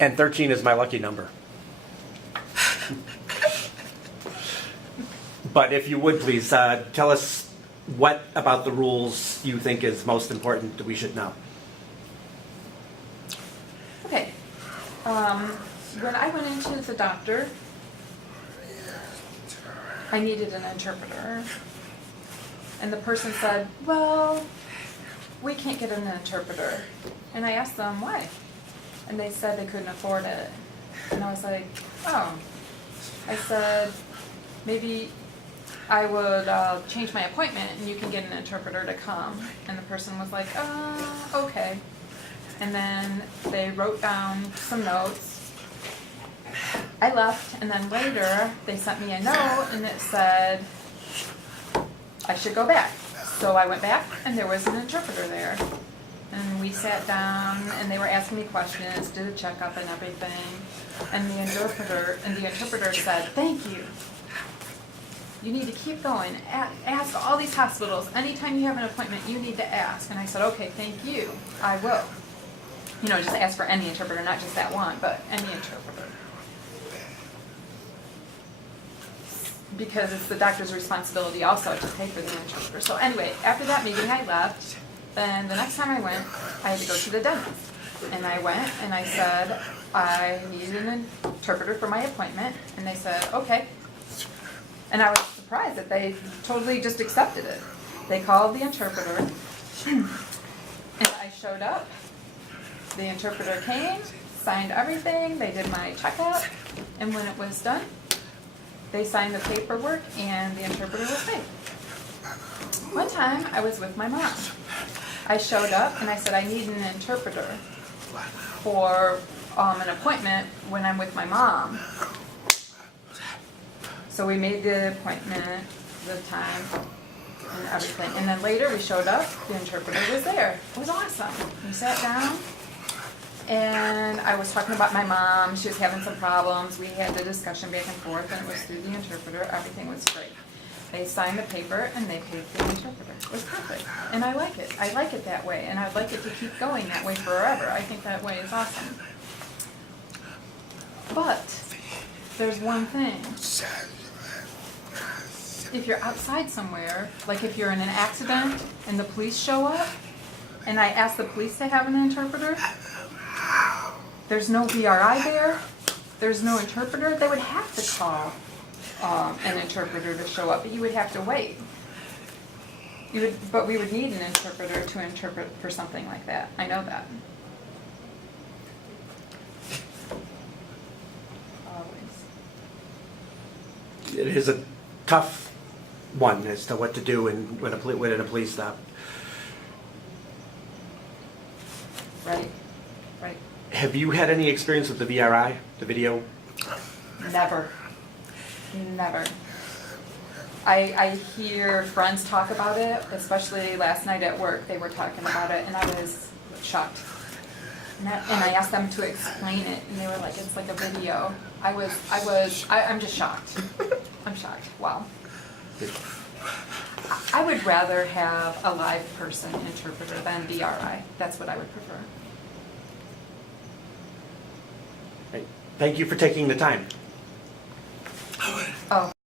And 13 is my lucky number. But if you would please, tell us what about the rules you think is most important that we should know. Okay. When I went into the doctor, I needed an interpreter. And the person said, well, we can't get an interpreter. And I asked them why. And they said they couldn't afford it. And I was like, oh. I said, maybe I would change my appointment and you can get an interpreter to come. And the person was like, okay. And then they wrote down some notes. I left, and then later they sent me a note and it said I should go back. So I went back and there was an interpreter there. And we sat down and they were asking me questions, did a checkup and everything. And the interpreter said, thank you. You need to keep going. Ask all these hospitals. Anytime you have an appointment, you need to ask. And I said, okay, thank you. I will. You know, just ask for any interpreter, not just that one, but any interpreter. Because it's the doctor's responsibility also to pay for the interpreter. So anyway, after that meeting, I left. Then the next time I went, I had to go to the dentist. And I went and I said, I need an interpreter for my appointment. And they said, okay. And I was surprised that they totally just accepted it. They called the interpreter. And I showed up. The interpreter came, signed everything. They did my checkup. And when it was done, they signed the paperwork and the interpreter was paid. One time I was with my mom. I showed up and I said, I need an interpreter for an appointment when I'm with my mom. So we made the appointment, the time, and everything. And then later we showed up, the interpreter was there. It was awesome. We sat down and I was talking about my mom. She was having some problems. We had the discussion back and forth and it was through the interpreter. Everything was great. They signed the paper and they paid for the interpreter. It was perfect. And I like it. I like it that way. And I'd like it to keep going that way forever. I think that way is awesome. But there's one thing. If you're outside somewhere, like if you're in an accident and the police show up, and I ask the police to have an interpreter, there's no VRI there, there's no interpreter, they would have to call an interpreter to show up, but you would have to wait. But we would need an interpreter to interpret for something like that. I know that. Always. It is a tough one as to what to do when a police stop. Right. Right. Have you had any experience with the VRI, the video? Never. Never. I hear friends talk about it, especially last night at work. They were talking about it, and I was shocked. And I asked them to explain it, and they were like, "It's like a video." I'm just shocked. I'm shocked. Wow. I would rather have a live person interpreter than VRI. That's what I would prefer. Thank you for taking the time.